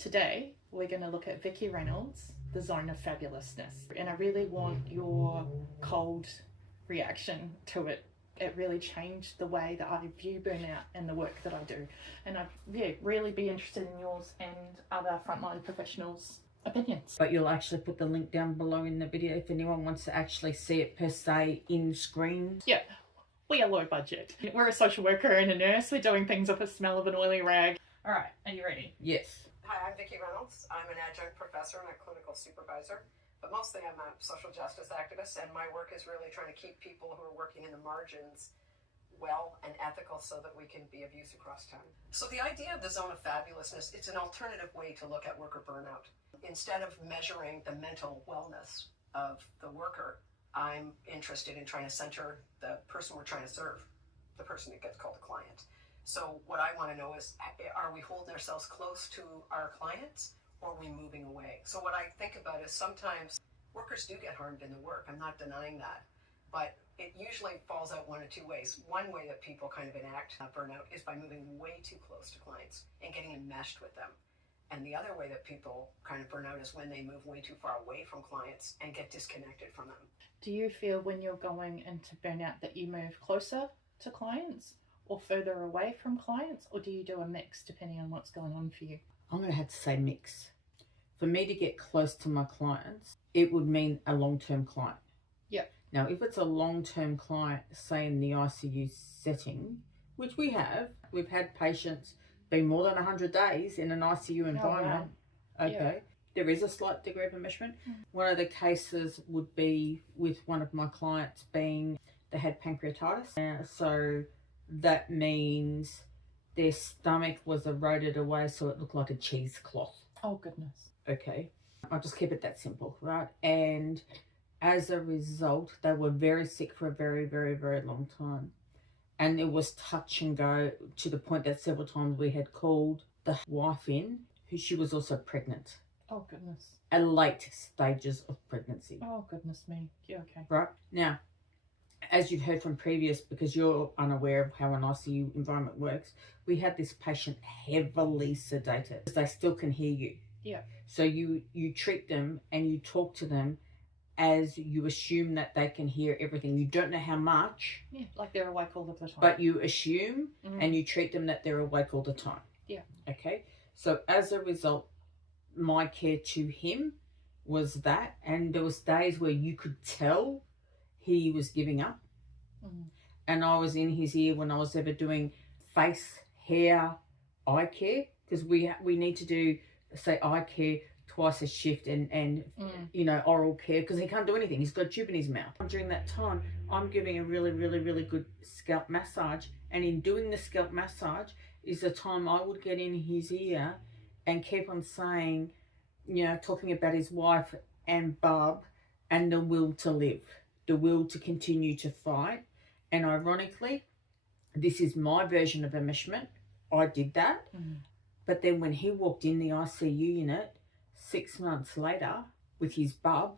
Today, we're going to look at Vicki Reynolds, The Zone of Fabulousness. And I really want your cold reaction to it. It really changed the way that I view burnout and the work that I do. And I'd really be interested in yours and other frontline professionals' opinions. But you'll actually put the link down below in the video if anyone wants to actually see it per se in screen. Yeah, we are low budget. We're a social worker and a nurse. We're doing things off a smell of an oily rag. All right, are you ready? Yes. Hi, I'm Vicki Reynolds. I'm an adjunct professor and a clinical supervisor, but mostly I'm a social justice activist, and my work is really trying to keep people who are working in the margins well and ethical so that we can be of use across time. So the idea of the zone of fabulousness, it's an alternative way to look at worker burnout. Instead of measuring the mental wellness of the worker, I'm interested in trying to center the person we're trying to serve, the person that gets called a client. So what I want to know is, are we holding ourselves close to our clients, or are we moving away? So what I think about is sometimes workers do get harmed in the work. I'm not denying that. But it usually falls out one of two ways. One way that people kind of enact burnout is by moving way too close to clients and getting enmeshed with them. And the other way that people kind of burn out is when they move way too far away from clients and get disconnected from them. Do you feel when you're going into burnout that you move closer to clients or further away from clients, or do you do a mix depending on what's going on for you? I'm going to have to say mix. For me to get close to my clients, it would mean a long-term client. Yeah. Now, if it's a long-term client, say in the ICU setting, which we've had patients be more than 100 days in an ICU environment. Oh, wow. Okay. Yeah. There is a slight degree of enmeshment. One of the cases would be with one of my clients being they had pancreatitis. So that means their stomach was eroded away so it looked like a cheesecloth. Oh, goodness. Okay. I'll just keep it that simple, right? And as a result, they were very sick for a very, very, very long time. And it was touch and go to the point that several times we had called the wife in, who she was also pregnant. Oh, goodness. At late stages of pregnancy. Oh, goodness me. Yeah, okay. Right? Now, as you've heard from previous, because you're unaware of how an ICU environment works, we had this patient heavily sedated. They still can hear you. Yeah. So you treat them and you talk to them as you assume that they can hear everything. You don't know how much. Yeah, like they're awake all of the time. But you assume and you treat them that they're awake all the time. Yeah. Okay. So as a result, my care to him was that, and there was days where you could tell he was giving up. And I was in his ear when I was ever doing face, hair, eye care, because we need to do, say, eye care twice a shift and you know, oral care, because he can't do anything. He's got a tube in his mouth. During that time, I'm giving a really, really, really good scalp massage, and in doing the scalp massage is the time I would get in his ear and keep on saying, you know, talking about his wife and Bub and the will to live, the will to continue to fight. And ironically, this is my version of enmeshment. I did that. But then when he walked in the ICU unit 6 months later with his Bub,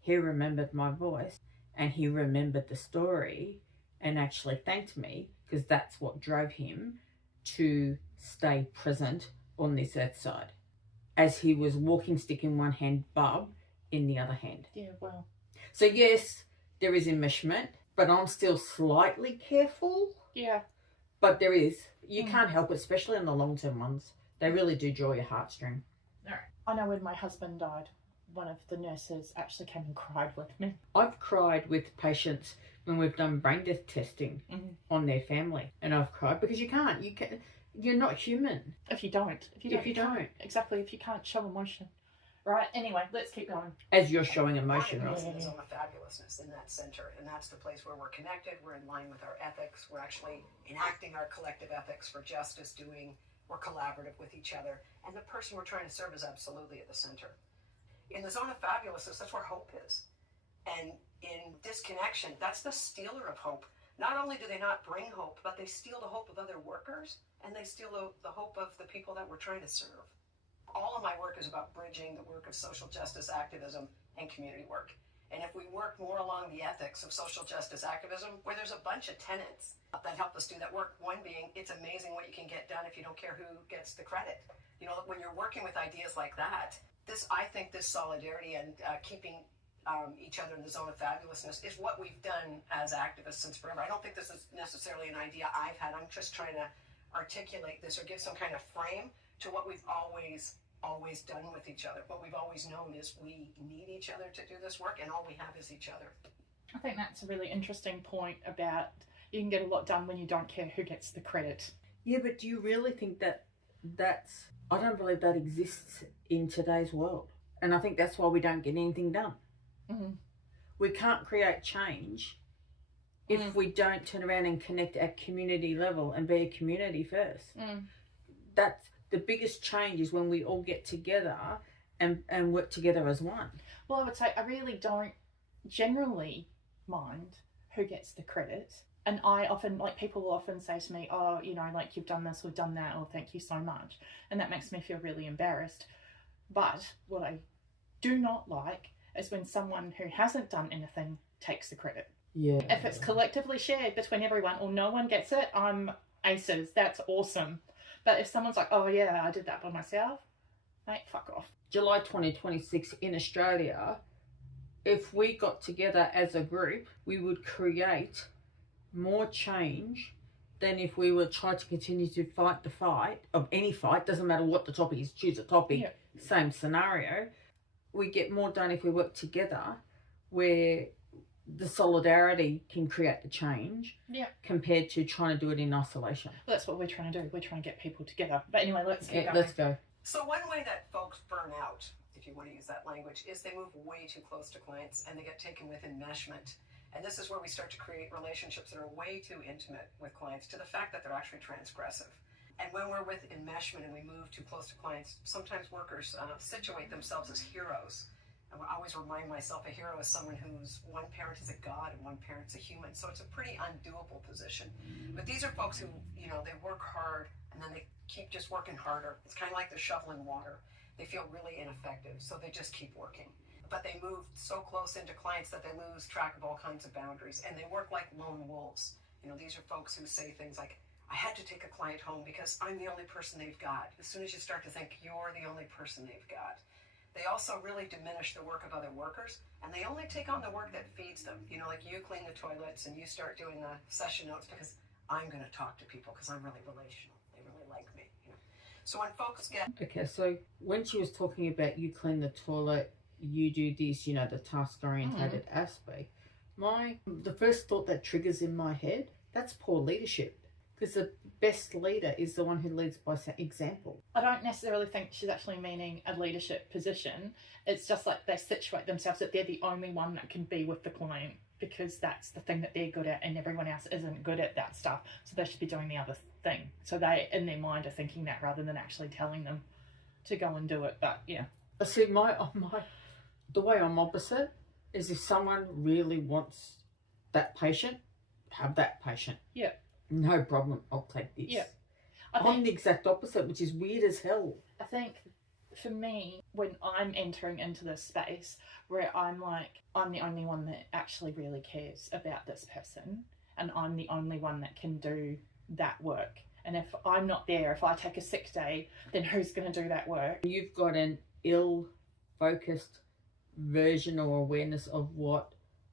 he remembered my voice and he remembered the story and actually thanked me, because that's what drove him to stay present on this earth side, as he was walking stick in one hand, Bub in the other hand. Yeah, well. So yes, there is enmeshment, but I'm still slightly careful. Yeah. But there is. You can't help it, especially on the long-term ones. They really do draw your heartstring. All right. I know when my husband died, one of the nurses actually came and cried with me. I've cried with patients when we've done brain death testing on their family, and I've cried because you can't. You're not human. If you don't. Exactly, if you can't show emotion. Right, anyway, let's keep going. As you're showing emotion, right? The zone of fabulousness in that center, and that's the place where we're connected, we're in line with our ethics, we're actually enacting our collective ethics for justice, we're collaborative with each other, and the person we're trying to serve is absolutely at the center. In the zone of fabulousness, that's where hope is. And in disconnection, that's the stealer of hope. Not only do they not bring hope, but they steal the hope of other workers, and they steal the hope of the people that we're trying to serve. All of my work is about bridging the work of social justice activism and community work. And if we work more along the ethics of social justice activism, where there's a bunch of tenets that help us do that work, one being, it's amazing what you can get done if you don't care who gets the credit. You know, when you're working with ideas like that, I think this solidarity and keeping each other in the zone of fabulousness is what we've done as activists since forever. I don't think this is necessarily an idea I've had. I'm just trying to articulate this or give some kind of frame to what we've always done with each other. What we've always known is we need each other to do this work, and all we have is each other. I think that's a really interesting point about you can get a lot done when you don't care who gets the credit. Yeah, but do you really think that's... I don't believe that exists in today's world. And I think that's why we don't get anything done. Mm-hmm. We can't create change if we don't turn around and connect at community level and be a community first. That's the biggest change, is when we all get together and work together as one. Well, I would say I really don't generally mind who gets the credit. And I often, like, people will often say to me, oh, you know, like, you've done this or done that, or thank you so much. And that makes me feel really embarrassed. But what I do not like is when someone who hasn't done anything takes the credit. Yeah. If it's collectively shared between everyone or no one gets it, I'm aces. That's awesome. But if someone's like, oh yeah, I did that by myself, mate, fuck off. July 2026 in Australia, if we got together as a group, we would create more change than if we were trying to continue to fight the fight of any fight. Doesn't matter what the topic is, choose a topic, same scenario. We get more done if we work together, where the solidarity can create the change compared to trying to do it in isolation. Well, that's what we're trying to do. We're trying to get people together. But anyway, let's keep going. Let's go. So one way that folks burn out, if you want to use that language, is they move way too close to clients and they get taken with enmeshment. And this is where we start to create relationships that are way too intimate with clients, to the fact that they're actually transgressive. And when we're with enmeshment and we move too close to clients, sometimes workers situate themselves as heroes. And I always remind myself, a hero is someone whose one parent is a god and one parent's a human. So it's a pretty undoable position. But these are folks who, you know, they work hard and then they keep just working harder. It's kind of like they're shoveling water. They feel really ineffective, so they just keep working. But they move so close into clients that they lose track of all kinds of boundaries, and they work like lone wolves. You know, these are folks who say things like, I had to take a client home because I'm the only person they've got. As soon as you start to think you're the only person they've got. They also really diminish the work of other workers, and they only take on the work that feeds them. You know, like you clean the toilets and you start doing the session notes because I'm going to talk to people because I'm really relational. They really like me. You know? So when folks get... Okay, so when she was talking about you clean the toilet, you do this, you know, the task-orientated aspect, the first thought that triggers in my head, that's poor leadership. Because the best leader is the one who leads by example. I don't necessarily think she's actually meaning a leadership position. It's just like they situate themselves that they're the only one that can be with the client because that's the thing that they're good at and everyone else isn't good at that stuff. So they should be doing the other thing. So they, in their mind, are thinking that rather than actually telling them to go and do it. But yeah. See, the way I'm opposite is if someone really wants that patient, have that patient. Yeah. No problem, I'll take this. Yeah. I'm the exact opposite, which is weird as hell. I think for me, when I'm entering into this space where I'm like, I'm the only one that actually really cares about this person, and I'm the only one that can do that work. And if I'm not there, if I take a sick day, then who's going to do that work? You've got an ill-focused version or awareness of what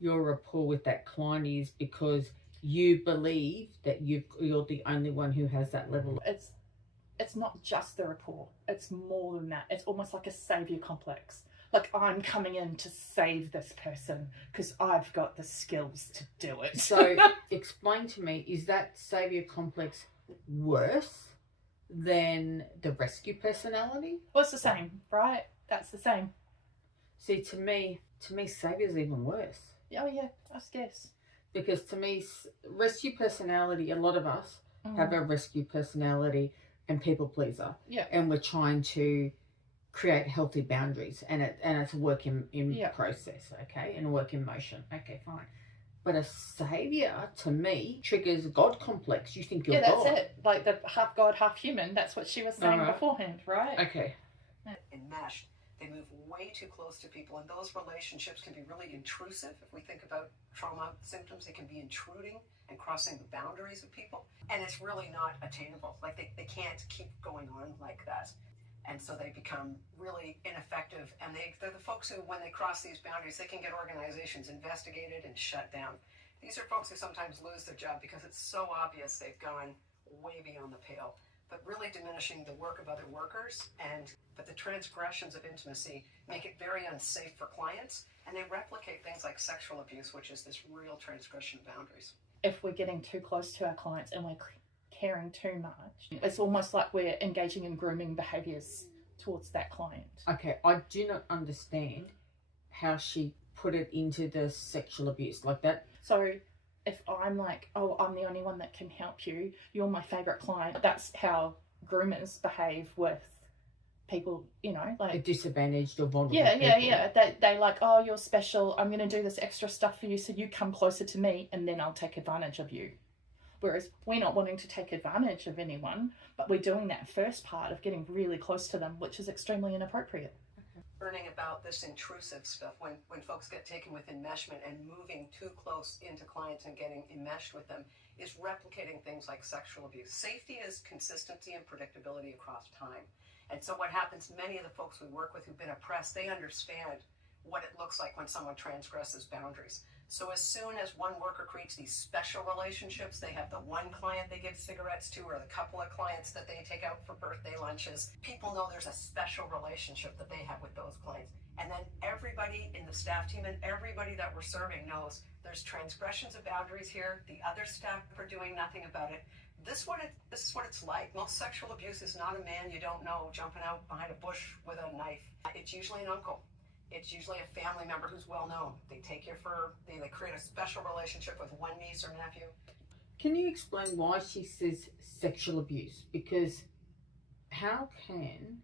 your rapport with that client is because you believe that you're the only one who has that level. It's not just the rapport. It's more than that. It's almost like a savior complex. Like I'm coming in to save this person because I've got the skills to do it. So explain to me, is that savior complex worse than the rescue personality? Well, it's the same, right? That's the same. See, to me, savior's even worse. Oh yeah, I guess. Because to me, rescue personality, a lot of us have a rescue personality and people pleaser. Yeah. And we're trying to create healthy boundaries and it's a work in process, okay? And a work in motion. Okay, fine. But a saviour, to me, triggers a God complex. You think you're God. Yeah, that's it. Like the half God, half human. That's what she was saying beforehand, right? Okay. Enmeshed. They move way too close to people, and those relationships can be really intrusive. If we think about trauma symptoms, they can be intruding and crossing the boundaries of people, and it's really not attainable. Like they can't keep going on like that. And so they become really ineffective. And they're the folks who, when they cross these boundaries, they can get organizations investigated and shut down. These are folks who sometimes lose their job because it's so obvious they've gone way beyond the pale, but really diminishing the work of other workers. But the transgressions of intimacy make it very unsafe for clients, and they replicate things like sexual abuse, which is this real transgression of boundaries. If we're getting too close to our clients and we're caring too much, it's almost like we're engaging in grooming behaviours towards that client. Okay, I do not understand how she put it into the sexual abuse like that. So if I'm like, oh, I'm the only one that can help you, you're my favourite client, that's how groomers behave with people, you know, like disadvantaged or vulnerable yeah. They like, oh, you're special, I'm going to do this extra stuff for you so you come closer to me and then I'll take advantage of you. Whereas we're not wanting to take advantage of anyone, but we're doing that first part of getting really close to them, which is extremely inappropriate. Learning about this intrusive stuff, when folks get taken with enmeshment and moving too close into clients and getting enmeshed with them, is replicating things like sexual abuse. Safety is consistency and predictability across time. And so what happens, many of the folks we work with who've been oppressed, they understand what it looks like when someone transgresses boundaries. So as soon as one worker creates these special relationships, they have the one client they give cigarettes to or the couple of clients that they take out for birthday lunches, people know there's a special relationship that they have with those clients. And then everybody in the staff team and everybody that we're serving knows there's transgressions of boundaries here. The other staff are doing nothing about it. This is what it's like. Most sexual abuse is not a man you don't know jumping out behind a bush with a knife. It's usually an uncle. It's usually a family member who's well known. They take you they create a special relationship with one niece or nephew. Can you explain why she says sexual abuse? Because how can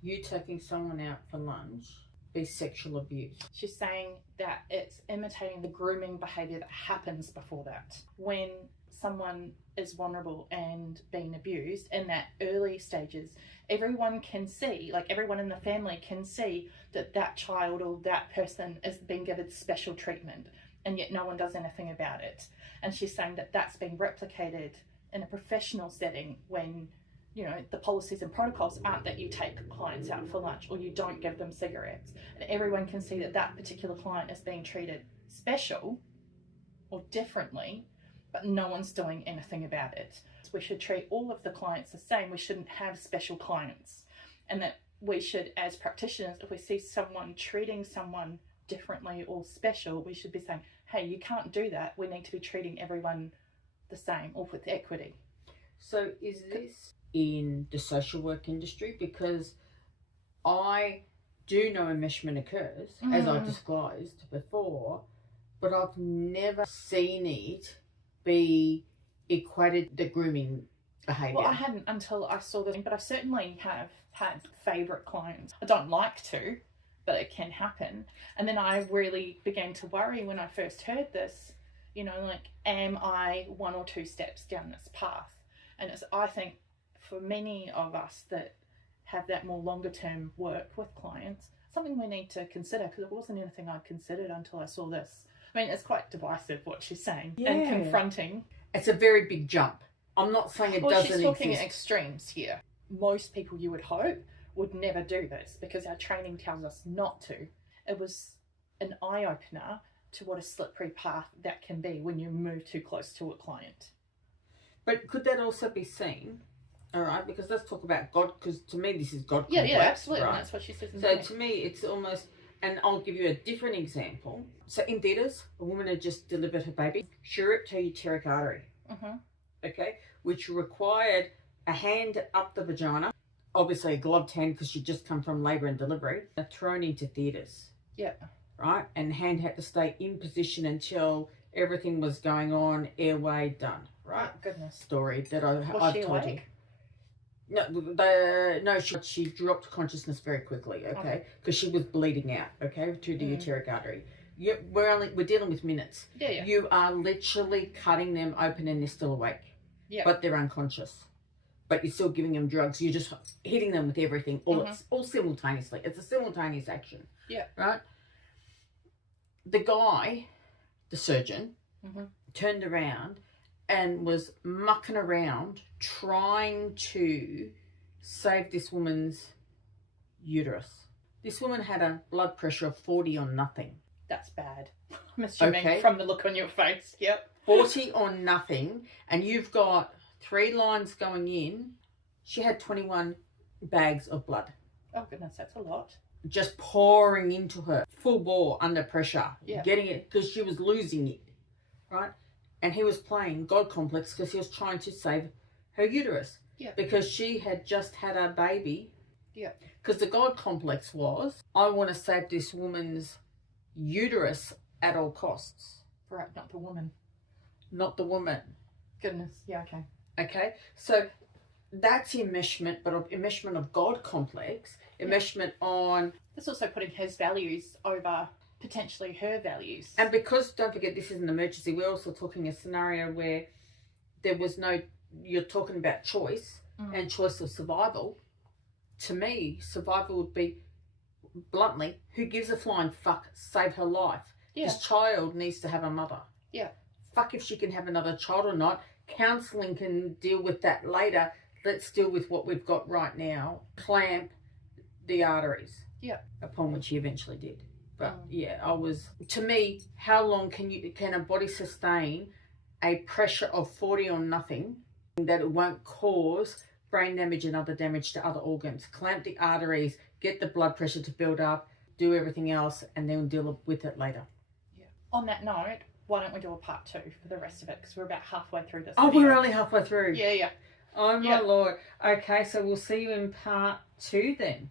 you taking someone out for lunch be sexual abuse? She's saying that it's imitating the grooming behaviour that happens before that. When someone is vulnerable and being abused in that early stages, everyone can see, like everyone in the family can see that that child or that person is being given special treatment, and yet no one does anything about it. And she's saying that that's being replicated in a professional setting when, you know, the policies and protocols aren't that you take clients out for lunch or you don't give them cigarettes. And everyone can see that that particular client is being treated special or differently, but no one's doing anything about it. We should treat all of the clients the same. We shouldn't have special clients. And that we should, as practitioners, if we see someone treating someone differently or special, we should be saying, hey, you can't do that. We need to be treating everyone the same or with equity. So is this in the social work industry? Because I do know enmeshment occurs, as I disclosed before, but I've never seen it be equated to grooming behaviour. Well, I hadn't until I saw this, but I certainly have had favourite clients. I don't like to, but it can happen. And then I really began to worry when I first heard this, you know, like, am I one or two steps down this path? And it's, I think, for many of us that have that more longer term work with clients, something we need to consider, because it wasn't anything I'd considered until I saw this. I mean, it's quite divisive what she's saying and confronting. It's a very big jump. I'm not saying it doesn't exist. She's talking extremes here. Most people, you would hope, would never do this because our training tells us not to. It was an eye-opener to what a slippery path that can be when you move too close to a client. But could that also be seen, all right, because let's talk about God, because to me this is God complex. Yeah, absolutely. Right? That's what she says in So to me it's almost, and I'll give you a different example. So in theatres, a woman had just delivered her baby. She ripped her uteric artery, okay, which required a hand up the vagina, obviously a gloved hand because she'd just come from labour and delivery, thrown into theatres. Yeah. Right? And hand had to stay in position until everything was going on, airway done. Right? Oh, goodness. Story that I've told you. No, she dropped consciousness very quickly, okay? Because she was bleeding out, okay, to the uteric artery. We're dealing with minutes. Yeah. You are literally cutting them open and they're still awake. Yeah. But they're unconscious. But you're still giving them drugs. You're just hitting them with everything, all simultaneously. It's a simultaneous action. Yeah. Right? The guy, the surgeon, turned around and was mucking around trying to saved this woman's uterus. This woman had a blood pressure of 40 on nothing. That's bad. I'm assuming Okay. from the look on your face. Yep. 40 on nothing, and you've got 3 lines going in. She had 21 bags of blood Oh, goodness, that's a lot. just pouring into her, full bore, under pressure, Yeah. getting it because she was losing it, right? And he was playing God complex because he was trying to save her uterus. Yeah. Because she had just had a baby. Yeah. Because the God complex was, I want to save this woman's uterus at all costs, Right, not the woman. not the woman. Goodness, yeah, okay. Okay, so that's enmeshment, but enmeshment of God complex, enmeshment on, That's also putting his values over potentially her values. and because, don't forget, this is an emergency, we're also talking a scenario where there was no, you're talking about choice and choice of survival. To me, survival would be, bluntly, who gives a flying fuck, save her life. Yeah. This child needs to have a mother. Yeah. Fuck if she can have another child or not. Counselling can deal with that later. Let's deal with what we've got right now. Clamp the arteries. Yeah. Upon which he eventually did. But yeah, to me, how long can a body sustain a pressure of 40 on nothing that it won't cause brain damage and other damage to other organs? Clamp the arteries, get the blood pressure to build up, do everything else, and then deal with it later. Yeah. On that note, why don't we do a part 2 for the rest of it? Because we're about halfway through this. Oh, video. we're only halfway through. Yeah. Oh, my Yeah. Lord. Okay, so we'll see you in part 2 then.